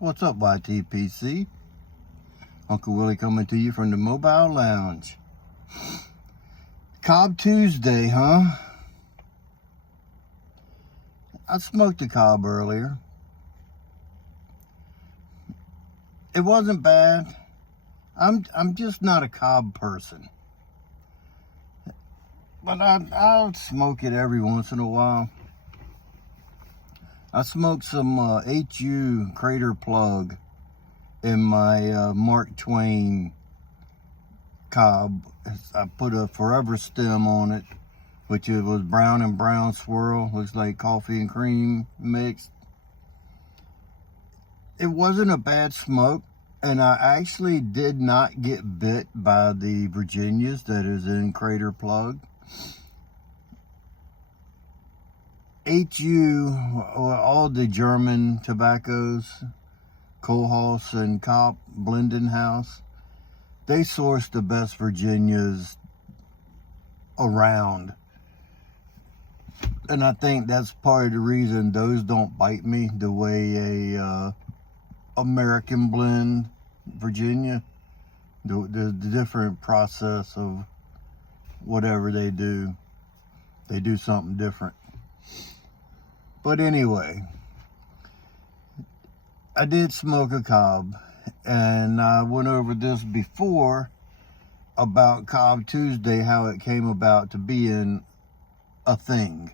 What's up, YTPC? Uncle Willie coming to you from the Mobile Lounge. Cobb Tuesday, huh? I smoked a cob earlier. It wasn't bad. I'm just not a cob person. But I'll smoke it every once in a while. I smoked some HU Crater Plug in my Mark Twain cob. I put a Forever stem on it, which it was brown and brown swirl. Looks like coffee and cream mixed. It wasn't a bad smoke, and I actually did not get bit by the Virginias that is in Crater Plug. HU, all the German tobaccos, Kohlhaas and Kopp Blending House, they source the best Virginias around. And I think that's part of the reason those don't bite me the way a American blend Virginia, the different process of whatever they do something different. But anyway, I did smoke a cob, and I went over this before about Cobb Tuesday, how it came about to being a thing.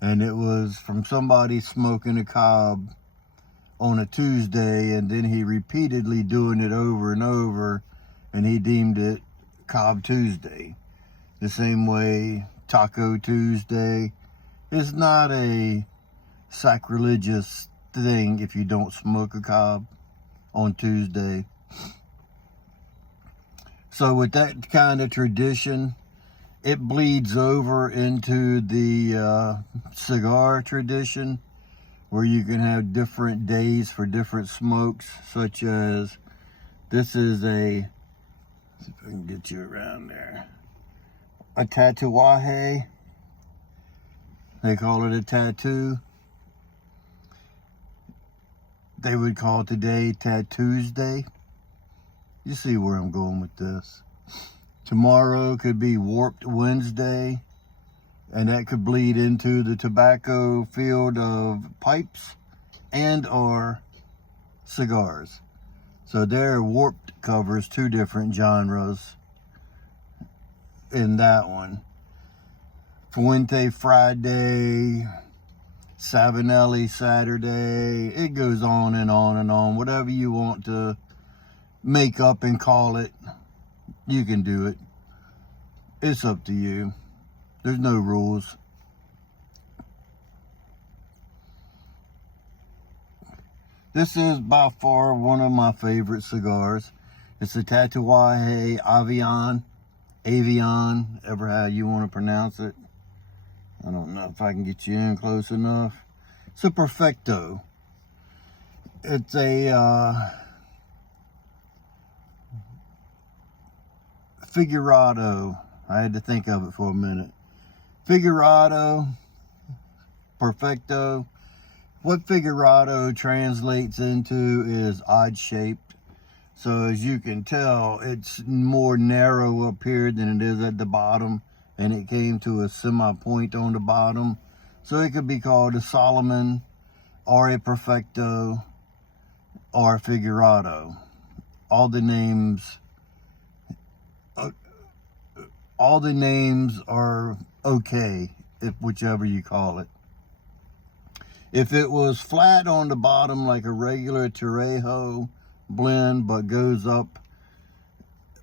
And it was from somebody smoking a cob on a Tuesday, and then he repeatedly doing it over and over, and he deemed it Cobb Tuesday. The same way Taco Tuesday is not a sacrilegious thing if you don't smoke a cob on Tuesday. So with that kind of tradition, it bleeds over into the cigar tradition, where you can have different days for different smokes, such as this is a, see if I can get you around there, a Tatuesday. They call it a tattoo. They would call today Tatuesday. You see where I'm going with this. Tomorrow could be Warped Wednesday, and that could bleed into the tobacco field of pipes and or cigars. So there, Warped covers two different genres in that one. Fuente Friday, Savinelli Saturday, it goes on and on and on. Whatever you want to make up and call it, you can do it. It's up to you. There's no rules. This is by far one of my favorite cigars. It's a Tatuesday Avion, ever how you want to pronounce it. I don't know if I can get you in close enough. It's a Perfecto. It's a Figurado. I had to think of it for a minute. Figurado, Perfecto. What Figurado translates into is odd shaped. So as you can tell, it's more narrow up here than it is at the bottom. And it came to a semi-point on the bottom. So it could be called a Solomon, or a Perfecto, or a Figurado. All the names are okay, if whichever you call it. If it was flat on the bottom like a regular Torrejo blend, but goes up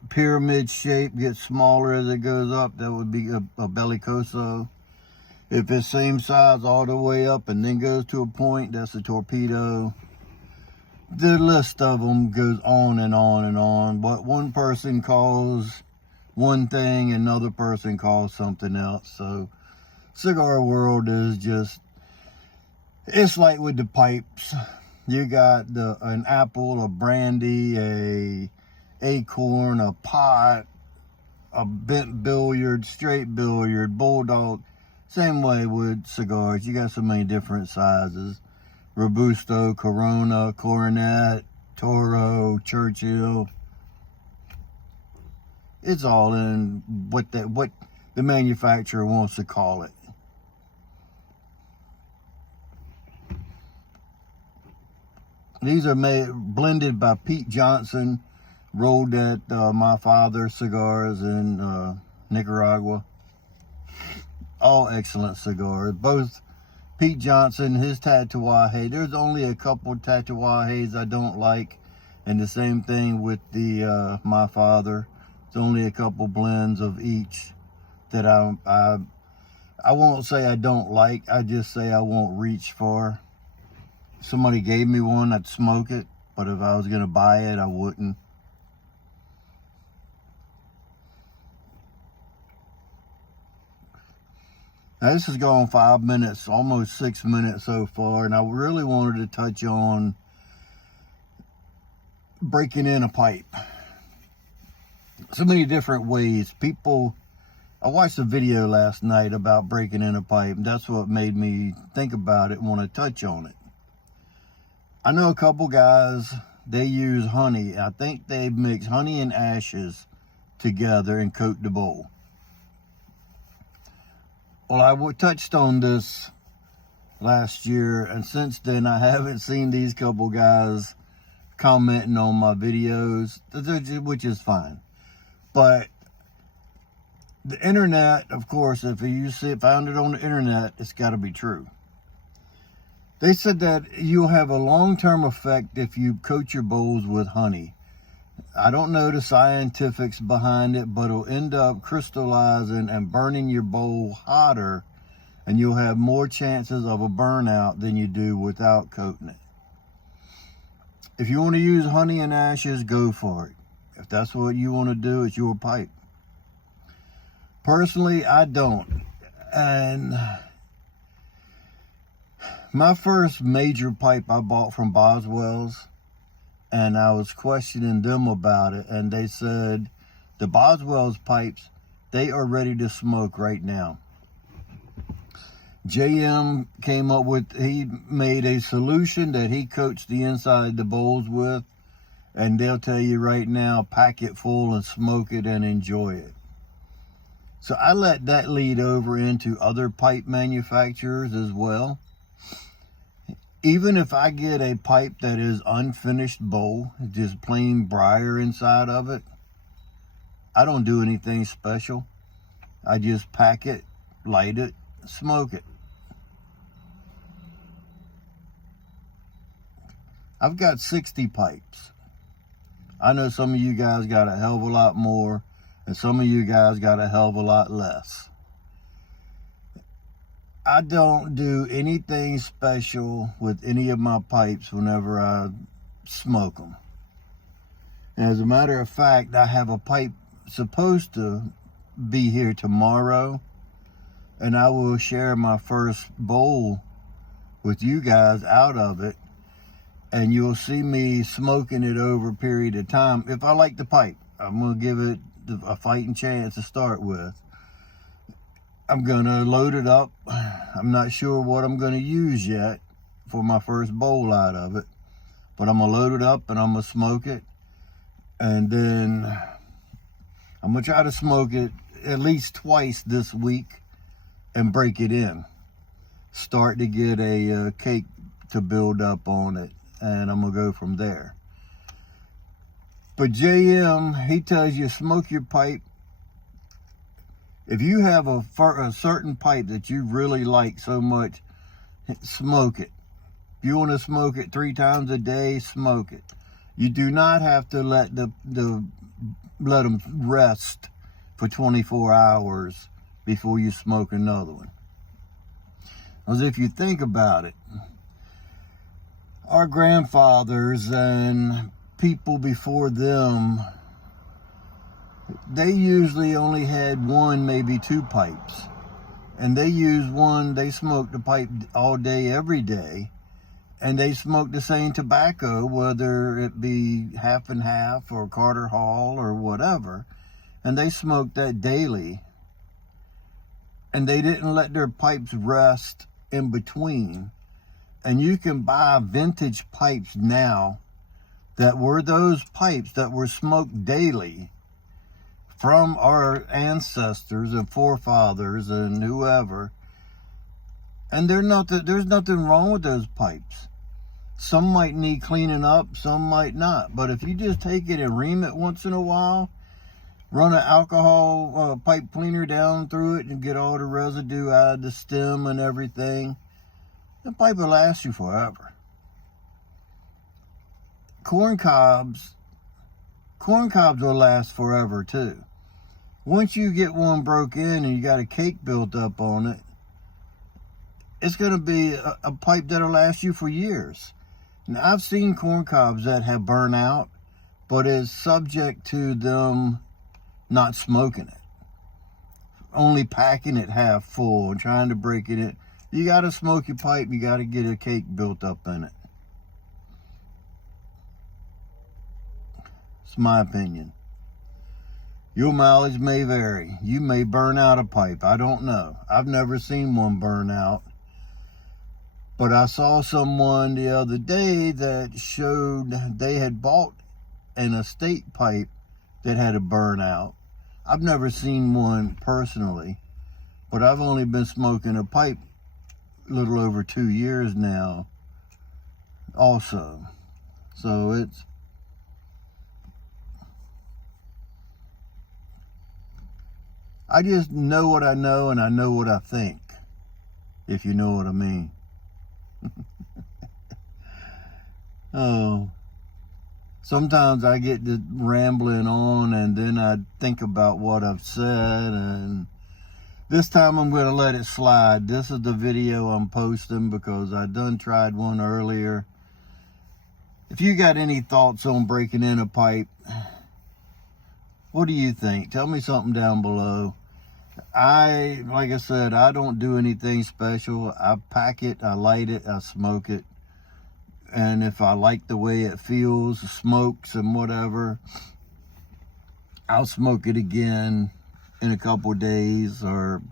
pyramid shape, gets smaller as it goes up, that would be a Bellicoso. If it's same size all the way up and then goes to a point, that's a Torpedo. The list of them goes on and on and on. What one person calls one thing, another person calls something else. So cigar world is just, it's like with the pipes. You got an apple, a brandy, a acorn, a pot, a bent billiard, straight billiard, bulldog. Same way with cigars. You got so many different sizes. Robusto, Corona, Coronet, Toro, Churchill. It's all in what the manufacturer wants to call it. These are blended by Pete Johnson, rolled at My Father Cigars in Nicaragua. All excellent cigars. Both Pete Johnson, his Tatuesday. There's only a couple Tatuesdays I don't like, and the same thing with the My Father. There's only a couple blends of each that I won't say I don't like. I just say I won't reach for. If somebody gave me one, I'd smoke it, but if I was gonna buy it, I wouldn't. Now, this has gone 5 minutes, almost 6 minutes so far, and I really wanted to touch on breaking in a pipe. So many different ways. I watched a video last night about breaking in a pipe, and that's what made me think about it and want to touch on it. I know a couple guys, they use honey. I think they mix honey and ashes together and coat the bowl. Well, I touched on this last year, and since then I haven't seen these couple guys commenting on my videos, which is fine. But the internet, of course, if you found it on the internet, it's got to be true. They said that you'll have a long-term effect if you coat your bowls with honey. I don't know the scientifics behind it, but it'll end up crystallizing and burning your bowl hotter, and you'll have more chances of a burnout than you do without coating it. If you want to use honey and ashes, go for it. If that's what you want to do, it's your pipe. Personally, I don't. And my first major pipe I bought from Boswell's, and I was questioning them about it, and they said the Boswell's pipes, they are ready to smoke right now. JM came up with, he made a solution that he coats the inside of the bowls with, and they'll tell you right now, pack it full and smoke it and enjoy it. So I let that lead over into other pipe manufacturers as well. Even if I get a pipe that is unfinished bowl, just plain briar inside of it, I don't do anything special. I just pack it, light it, smoke it. I've got 60 pipes. I know some of you guys got a hell of a lot more, and some of you guys got a hell of a lot less. I don't do anything special with any of my pipes whenever I smoke them. And as a matter of fact, I have a pipe supposed to be here tomorrow, and I will share my first bowl with you guys out of it, and you'll see me smoking it over a period of time. If I like the pipe, I'm going to give it a fighting chance to start with. I'm going to load it up. I'm not sure what I'm going to use yet for my first bowl out of it, but I'm going to load it up and I'm going to smoke it. And then I'm going to try to smoke it at least twice this week and break it in. Start to get a cake to build up on it, and I'm going to go from there. But JM, he tells you smoke your pipe. If you have a certain pipe that you really like so much, smoke it. If you want to smoke it 3 times a day, smoke it. You do not have to let them rest for 24 hours before you smoke another one. Because if you think about it, our grandfathers and people before them, they usually only had 1, maybe 2 pipes. And they smoked the pipe all day, every day. And they smoked the same tobacco, whether it be half and half or Carter Hall or whatever. And they smoked that daily. And they didn't let their pipes rest in between. And you can buy vintage pipes now that were those pipes that were smoked daily from our ancestors and forefathers and whoever. And there's nothing wrong with those pipes. Some might need cleaning up, some might not. But if you just take it and ream it once in a while, run an alcohol pipe cleaner down through it and get all the residue out of the stem and everything, the pipe will last you forever. Corn cobs will last forever too. Once you get one broke in and you got a cake built up on it, it's going to be a pipe that'll last you for years. Now, I've seen corn cobs that have burned out, but it's subject to them not smoking it, only packing it half full and trying to break it in. You got to smoke your pipe, you got to get a cake built up in it. It's my opinion. Your mileage may vary. You may burn out a pipe. I don't know. I've never seen one burn out. But I saw someone the other day that showed they had bought an estate pipe that had a burnout. I've never seen one personally, but I've only been smoking a pipe a little over 2 years now also. So I just know what I know and I know what I think, if you know what I mean. Oh, sometimes I get to rambling on and then I think about what I've said, and this time I'm going to let it slide. This is the video I'm posting because I done tried one earlier. If you got any thoughts on breaking in a pipe, what do you think? Tell me something down below. Like I said, I don't do anything special. I pack it, I light it, I smoke it. And if I like the way it feels, smokes and whatever, I'll smoke it again in a couple of days. Or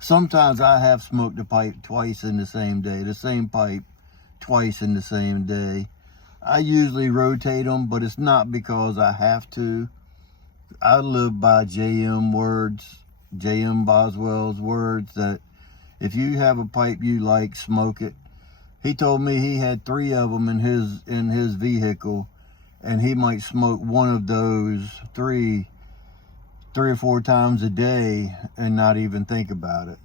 sometimes I have smoked a pipe twice in the same day, the same pipe twice in the same day. I usually rotate them, but it's not because I have to. I live by J.M. Boswell's words that if you have a pipe you like, smoke it. He told me he had 3 of them in his vehicle, and he might smoke one of those three or 4 times a day and not even think about it.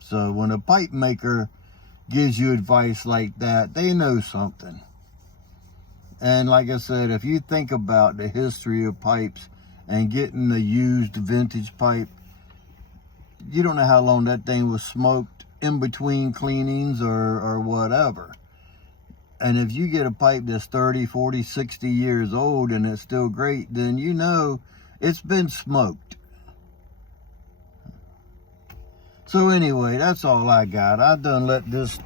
So when a pipe maker gives you advice like that, they know something. And like I said, if you think about the history of pipes and getting a used vintage pipe, you don't know how long that thing was smoked in between cleanings or whatever. And if you get a pipe that's 30, 40, 60 years old and it's still great, then you know it's been smoked. So anyway, that's all I got. I done let this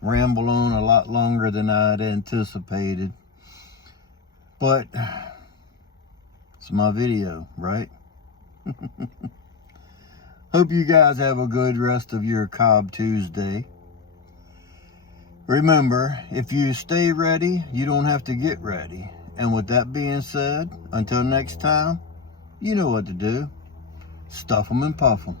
ramble on a lot longer than I'd anticipated. But it's my video, right? Hope you guys have a good rest of your Cobb Tuesday. Remember, if you stay ready, you don't have to get ready. And with that being said, until next time, you know what to do. Stuff them and puff them.